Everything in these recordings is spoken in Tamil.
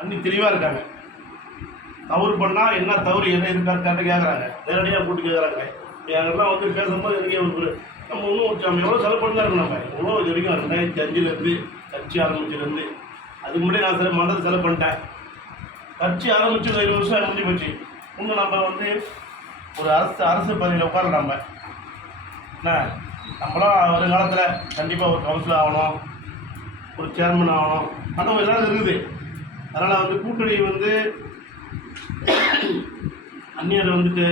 அன்னி தெளிவாக இருக்காங்க. தவறு பண்ணால் என்ன தவறு என்ன இருக்கான்னு கேட்குறாங்க, நேரடியாக கூட்டு கேட்குறாங்க. எங்கெல்லாம் வந்து பேசும்போது எனக்கு ஒரு நம்ம ஒன்றும் நம்ம எவ்வளோ செலவு பண்ணி தான் இருக்கணும். நம்ம எவ்வளோ இது வரைக்கும் 2005 கட்சி ஆரம்பிச்சிலேருந்து அதுக்கு முன்னாடி நான் மண்டலத்தை செலவு பண்ணிட்டேன். கட்சி ஆரம்பிச்சு 20 வருஷம் முடிஞ்சு போச்சு. இன்னும் நம்ம வந்து ஒரு அரசு பதவியில் உட்கார நம்ம என்ன நம்மளாம் வருங்காலத்தில் கண்டிப்பாக ஒரு கவுன்சிலர் ஆகணும், ஒரு சேர்மன் ஆகணும், ஆனால் எல்லாம் இருக்குது. அதனால் வந்து கூட்டணி வந்து அந்நியர் வந்துட்டு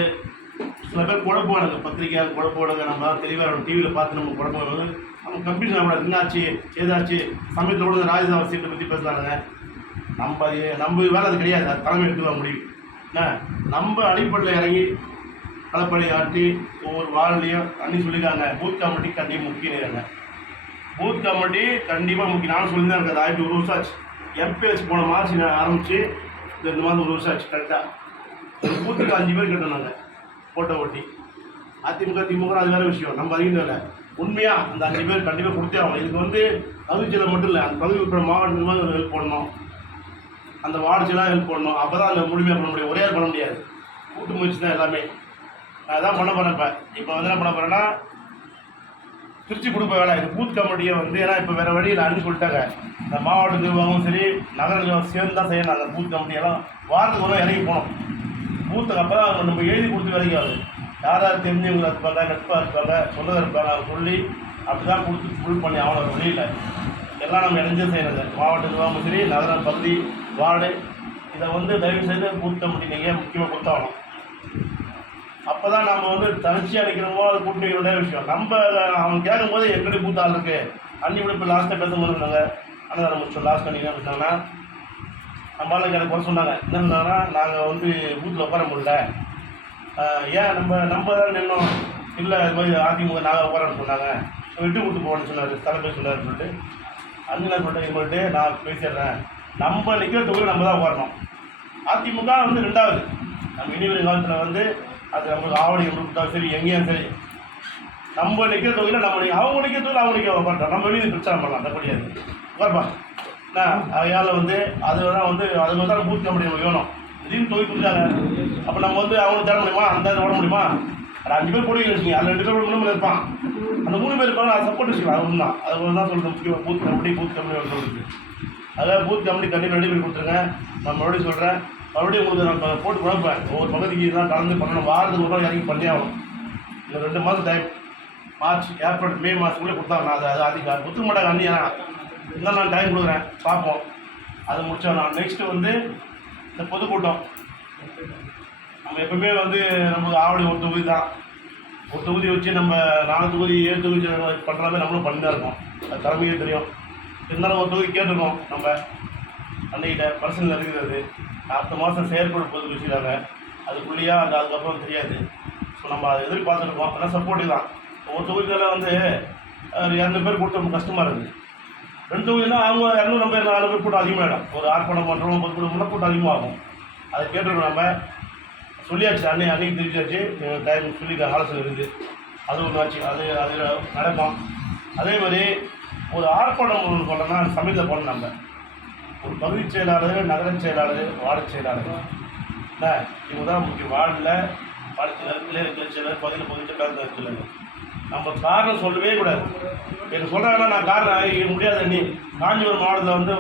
சில பேர் குழப்பானுங்க, பத்திரிக்கை குழப்பானுங்க. நம்ம தெளிவாக டிவியில் பார்த்து நம்ம குழப்பம் நம்ம கம்ப்யூட்டர் நம்ம என்னாச்சு ஏதாச்சு சமயத்தில் கூட ராஜ்யசபா சீட்டை பற்றி பேசுகிறாங்க. நம்ம வேலை அது கிடையாது, அது தலைமை எடுத்துக்கலாம் முடியும். நம்ம அடிப்படையில் இறங்கி களப்பணி ஆட்டி ஒவ்வொரு வார்டுலையும் அன்னி சொல்லியிருக்காங்க, பூத் கமிட்டி கண்டிப்பாக முக்கியம். பூத் கமிட்டி கண்டிப்பாக முக்கியம். நானும் சொல்லி தான் இருக்காது. ஆயிரத்தி 1 வருஷம் ஆச்சு. எம்பிஎஸ் போன மாதம் ஆரம்பித்து இந்த மாதம் 1 வருஷம் ஆச்சு. கரெக்டாக ஒரு பூத்துக்கு 5 பேர் கட்டணுங்க போட்டோ ஓட்டி. அதிமுக திமுக அது வேறு விஷயம், நம்ம அதிகம் இல்லை. உண்மையாக அந்த 5 பேர் கண்டிப்பாக கொடுத்தே ஆகும். இதுக்கு வந்து பகுதியில் மட்டும் இல்லை, அந்த பகுதி உட்பட மாவட்டமாக ஹெல்ப் பண்ணணும், அந்த வார்டுச்செல்லாம் ஹெல்ப் பண்ணணும். அப்போ தான் அதில் முழுமையாக பண்ண முடியும். ஒரே பண்ண முடியாது, கூட்டு முயற்சி தான் எல்லாமே. நான் அதான் பண்ண போகிறேன். இப்போ வந்து என்ன பண்ண போகிறேன்னா பிரித்து கொடுப்ப வேலை. இது பூத் கமிட்டியை வந்து ஏன்னா இப்போ வேறு வழியில் அனுப்பி சொல்லிட்டாங்க. இந்த மாவட்ட நிர்வாகமும் சரி நகர நிர்வாகம் சேர்ந்து தான் செய்யணும். அந்த பூத் கமிட்டியெல்லாம் வாரத்துக்கு ஒன்று இறங்கி போகணும் பூத்துக்கு. அப்போ தான் நம்ம எழுதி கொடுத்து வேலைக்கு ஆகுது. யார் யார் தெரிஞ்சவங்க இருப்பாங்க, நட்பாக இருப்பாங்க, சொந்தம் இருப்பாங்க, அவங்க சொல்லி அப்படி தான் கொடுத்து ஃபுல் பண்ணி அவங்களோட வழியில் எல்லாம் நம்ம இணைஞ்சு செய்யறது. மாவட்ட நிர்வாகமும் சரி நகர பகுதி வார்டு இதை வந்து தயவு செய்து பூத் கமிட்டி நீங்கள் முக்கியமாக கொடுத்தாகணும். அப்போ தான் நம்ம வந்து தனிச்சு அடிக்கிறோமோ அது கூட்டணியோட விஷயம். நம்ம அவங்க கேட்கும்போது எப்படி பூத்த ஆள் இருக்குது. அன்னி கூட இப்போ லாஸ்ட்டாக பேசும்போது இருந்தாங்க, ஆனால் நம்ம முடிச்சோம் லாஸ்ட் அன்றைக்கி என்ன சொன்னாங்கன்னா நம்மளால எனக்கு குறை சொன்னாங்க. என்னன்னா நாங்கள் வந்து பூத்தில் உட்கார முடியல, ஏன் நம்ம தான் நின்னோம், இல்லை இது மாதிரி அதிமுக நாங்கள் உட்காரன்னு சொன்னாங்க, விட்டு கொடுத்து போகணும்னு சொன்னார், தலைமை சொன்னார் சொல்லிட்டு அன்னி நான் சொல்லிட்டு இவங்கள்ட்ட நான் பேசிடுறேன். நம்ம நிற்கிற தொகுதியில் நம்ம தான் உட்காரணும். அதிமுக வந்து 2வது. நம்ம இனிவரும் காலத்தில் வந்து அது நம்மளுக்கு ஆவணி கொடுத்தாலும் சரி எங்கேயும் சரி நம்ம நிற்கிற தொகையில் நம்ம அவங்க நிற்கிற தொகையில் அவங்க நிற்க உட்காந்துட்டோம். நம்ம வீடு பிரச்சனை பண்ணலாம், அந்த படியாது உட்கார்ப்பா. அதனால் வந்து அதுதான் வந்து அது மாதிரி தான் பூத் கமிட்டி நம்ம வேணும். திடீர்னு தொகை கொடுத்தாங்க, அப்போ நம்ம வந்து அவங்களுக்கு தர முடியுமா, அந்த ஓட முடியுமா? அது 5 பேர் போடுவீங்க வச்சுக்கோங்க, அதில் 2 பேர் கூட இருப்பான், அந்த 3 பேர் இருப்பாங்க, அதை சப்போர்ட் வச்சுக்கலாம். அது ஒன்று தான். அது தான் சொல்கிறது முக்கியம். பூத் கமிட்டி சொல்லுது. அதாவது பூத் கமிட்டி கண்டிப்பாக ரெடி பண்ணி கொடுத்துருங்க. நான் மறுபடியும் சொல்கிறேன், மறுபடியும் உங்களுக்கு நான் போட்டு குழப்பேன். ஒவ்வொரு பகுதிக்கு தான் கலந்து பண்ணணும். வாரத்துக்கு ஒரு நாள் இறங்கி பண்ணி ஆகணும். இந்த 2 மாதம் டைம், மார்ச் ஏப்ரல் மே மாதத்துக்குள்ளே கொடுத்தாங்க. நான் அது அதிகம் ஒத்துக்க மாட்டாங்க அண்ணியா. இருந்தாலும் நான் டைம் கொடுக்குறேன், பார்ப்போம். அதை முடிச்சோம். நான் நெக்ஸ்ட்டு வந்து இந்த பொதுக்கூட்டம் நம்ம எப்பவுமே வந்து நமக்கு ஆவடி ஒரு தொகுதி தான். ஒரு தொகுதி வச்சு நம்ம 4 தொகுதி 7 தொகுதி பண்ணுற மாதிரி நம்மளும் பண்ணி தான் இருக்கோம். அது தலைமையே தெரியும். இருந்தாலும் ஒரு தொகுதி கேட்டுருக்கோம். நம்ம அன்னைக்கிட்ட பர்சனல் இருக்கிறது அடுத்த மாதம் செயற்கொள்ள போது வச்சுக்கிறாங்க. அதுக்குள்ளேயா அதுக்கப்புறம் தெரியாது. ஸோ நம்ம அதை எதிர்பார்த்துருக்கோம். ஆனால் சப்போர்ட்டிவ் தான். ஒரு தொகுதியில் வந்து 200 பேர் கூட்டம் ரொம்ப கஷ்டமாக இருக்குது. 2 தொகுதினா அவங்க 200 நம்ம 4 பேர் கூட்டம் அதிகமாகிடும். ஒரு ஆர்ப்பாட்டம் பண்ணுறோம் 10 கூட்டம் கூட்டம் அதிகமாகும். அதை கேட்டுருக்கோம். நம்ம சொல்லியாச்சு, அன்னைக்கு தெரிஞ்சாச்சு, டைம் சொல்லி ஆலோசனை இருக்குது. அது ஒன்று ஆச்சு, அது நடக்கும். அதே மாதிரி ஒரு ஆர்ப்பாட்டம் ஒன்று பண்ணோன்னா அந்த சமயத்தில் போனோம். நம்ம ஒரு பகுதி செயலாளர், நகர செயலாளர், வார்டு செயலாளர் இவங்க தான் முக்கியம். வார்டில் வார்டு செயலாளர், கிளை செயலாளர், பகுதியில் செயலாளர். நம்ம காரணம் சொல்லவே கூடாது. எனக்கு சொல்கிறாங்கன்னா நான் காரணம் முடியாது. நீ காஞ்சிபுரம் மாவட்டத்தில் வந்து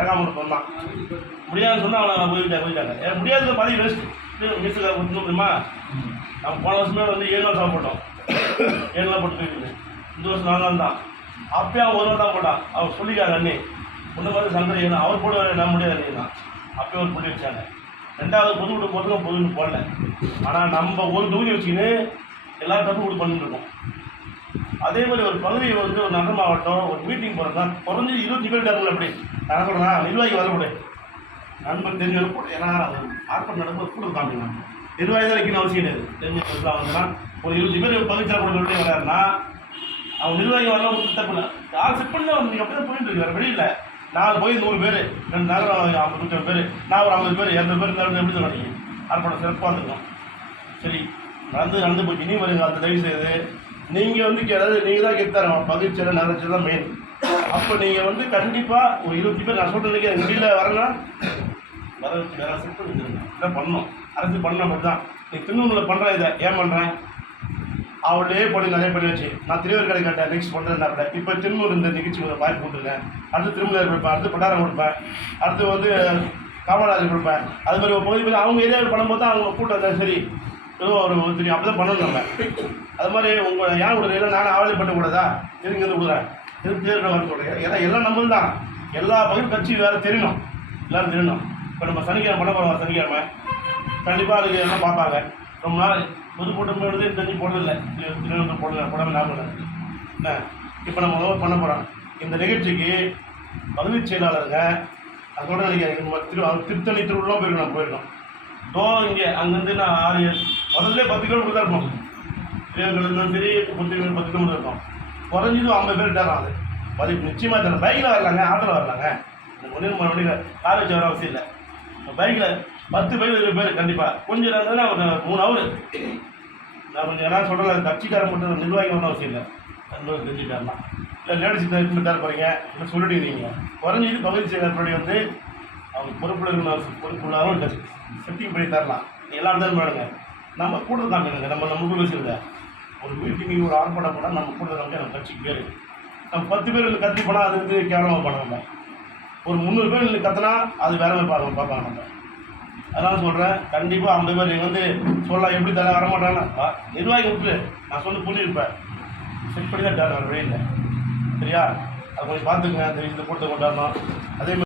ஏகாமூர் சொன்னான், முடியாதுன்னு சொன்னால் அவனை போயிட்டாங்க. முடியாதுன்னு பதவி வேஸ்ட்டு மிஸ்ஸுக்கு கொடுத்துணும் முடியுமா? நம்ம போன வருஷமே வந்து 7 நாள் சாப்பிட்டோம். 7 நாள் போட்டு போயிட்டு இந்த வருஷம் 4 நாள் தான். அப்பயும் அவன் 1 நாள் தான் போட்டான். அவர் சொல்லிக்காங்க அண்ணி ஒன்று மாதிரி சங்கரை ஏன்னா அவர் போட நான் முடியாது தான். அப்பயும் ஒரு புள்ளி வச்சாங்க. 2வது பொதுக்கூட்டம் பொதுன்னு போடல. ஆனால் நம்ம ஒரு தொகுதி வச்சுக்கின்னு எல்லாரும் தப்பு கூட பண்ணிட்டுருக்கோம். அதே மாதிரி ஒரு பகுதியை வந்து ஒரு நகர மாவட்டம் ஒரு மீட்டிங் போகிறதுனா குறைஞ்சி 20 பேர் டேபிள். அப்படி நான் சொல்கிறேன் நிர்வாகி வரக்கூட நண்பர் தெரிஞ்சது கூட. ஏன்னா ஆர்ப்பாட்டம் நடக்கும்போது கூட காமிக்கலாம். நிர்வாகி தான் வைக்கணும் அவசியம் கிடையாது. தெரிஞ்ச வந்துன்னா ஒரு 20 பேர் பகுதி சாப்பிட வராருன்னா அவங்க நிர்வாகி வரலாம் தப்பு இல்லை. யார் செட் பண்ணி நீங்கள் அப்படி தான் போயிட்டு இருக்காரு. வெளியில் 4 போய் 100 பேர், 2 நகரம் 50 பேர், நான் ஒரு 50 பேர் 200 பேர் இருந்தாலும் எப்படி சொல்கிறீங்க? ஆர்ப்பாட்டம் சிறப்பாக இருந்துக்கும். சரி நடந்து போச்சு. நீ வருங்க அந்த தயவு செய்து நீங்கள் வந்து அதாவது நீங்கள் தான் கேட்குறாங்க பகுதிச்சல் நகரச்சல் தான் மெயின். அப்போ நீங்கள் வந்து கண்டிப்பாக ஒரு 20 பேர் நான் சொல்கிறேன். வெளியில் வரேன்னா வர வச்சு வேலை செட் பண்ணிருங்க. இதான் பண்ணணும். அரசு பண்ணணும். அப்படி தான் நீ திருநூலில் பண்ணுற இதை ஏன் பண்ணுறேன்? அவளே பண்ணி நிறைய பண்ணி வச்சு நான் திருவர் கடை கேட்டேன், நெக்ஸ்ட் பண்ணுறேன் கூட. இப்போ திருநூறு இந்த நிகழ்ச்சி ஒரு வாய்ப்பு கொடுத்துருக்கேன். அடுத்து திருமணம் கொடுப்பேன், அடுத்து பட்டாரம் கொடுப்பேன், அடுத்து வந்து காவலாளர் கொடுப்பேன். அது மாதிரி ஒரு பகுதி அவங்க ஏரியாவில் பண்ணும்போது தான் அவங்க கூட்டம் சரி ஏதோ ஒரு தெரியும். அப்படி தான் பண்ணணும் நம்ம. அது மாதிரி உங்கள் ஏன் கொடுக்குறீங்க? நானும் ஆவலை பண்ணக்கூடாதா? எதுக்கு வந்து கொடுக்குறேன்? எதுக்கு தேர்தல் வர சொல்கிறேன்? ஏன்னா எல்லாம் நம்ம தான். எல்லா பகுதியும் கட்சி வேறு தெரியணும், எல்லோரும் தெரியணும். இப்போ நம்ம சனிக்கிழமை பண்ண போகிறோம். சனிக்கிழமை கண்டிப்பாக அதுக்கு எல்லாம் பார்ப்பாங்க. ரொம்ப நாள் பொதுக்கூட்டம் வந்து தெரிஞ்சு போடலை, திருநெல்வேலி போடாமல் ஞாபகம் இல்லை. என்ன இப்போ நம்ம பண்ண போகிறோம். இந்த நிகழ்ச்சிக்கு பகுதி செயலாளருங்க அதோட நினைக்கிறேன் திருத்தணி திருவிழா போயிருக்கோம். இங்கே அங்கேருந்து நான் 6 முதல்ல 10 கிலோமீட்டர் தான் இருப்போம். இருந்தாலும் சரி 10 கிலோமீட்டர் இருக்கும். குறைஞ்சதும் 50 பேர் தரோம். அது பதிப்பு நிச்சயமாக தரோம். பைக்கில் வரலாங்க, ஆட்டோவில் வரலாங்க. இந்த 1 மணிக்கு கார் வச்சு வர அவசியம் இல்லை. பைக்கில் 10 பேர் 20 பேர் கண்டிப்பாக. கொஞ்சம் நேரம் ஒரு 3 ஹவர் நான் கொஞ்சம் என்ன சொல்கிறேன், கட்சிக்காரன் மட்டும் நிர்வாகி ஒன்றும் அவசியம் இல்லை. இன்னொரு தெரிஞ்சுக்காரலாம் இல்லை லேடிஸ் தர போகிறீங்க இல்லை சொல்லிட்டு நீங்கள் குறைஞ்சது பகுதி செயலாளர்படி வந்து அவங்க பொறுப்புள்ளாரும் செட்டிங் பண்ணி தரலாம். எல்லாம் தான் மேடுங்க. நம்ம கூட காமிக்கணுங்க. நம்ம பேசுகிறத ஒரு மீட்டிங் ஒரு ஆர்ப்பாட்டம் போனால் நம்ம கூட காமிக்க நம்ம கட்சிக்கு பேர். நம்ம 10 பேர் கத்தி போனால் அது வந்து கேவலமாக பண்ணுவாங்க. ஒரு 300 பேர் கத்தினா அது வேற மாதிரி பார்ப்பாங்க நம்ம. அதனால சொல்கிறேன், கண்டிப்பாக 50 பேர் நீங்கள் வந்து சொல்லலாம் எப்படி தலை வரமாட்டாங்கன்னா நிர்வாகி விட்டு நான் சொல்லி புரிஞ்சிருப்பேன். செட் பண்ணி தான் வர வழி இல்லை. சரியா? அதை கொஞ்சம் பார்த்துக்குங்க. இந்த கூட்டத்தை கொண்டாடணும். அதே மாதிரி